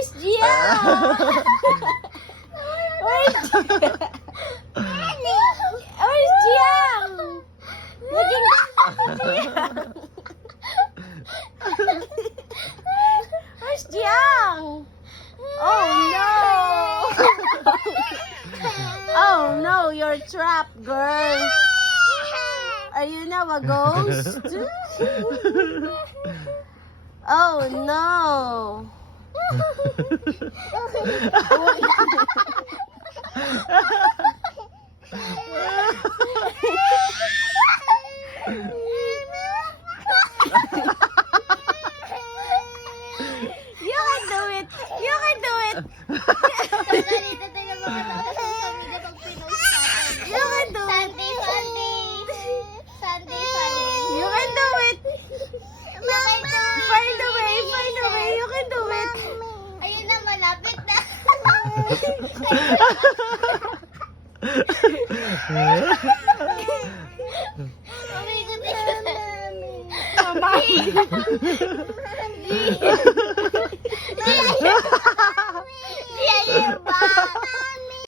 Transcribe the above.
Where's Jiang? Where's Jiang? Where's Jiang? Looking for Jiang. Where's Jiang? Oh no! Oh no, you're trapped, girl. Are you now a ghost? Oh no! You can do it! You can do it! You can do it! You can do it! Find a way! Find a way! You can do it! Ayun na, malapit na. Mami!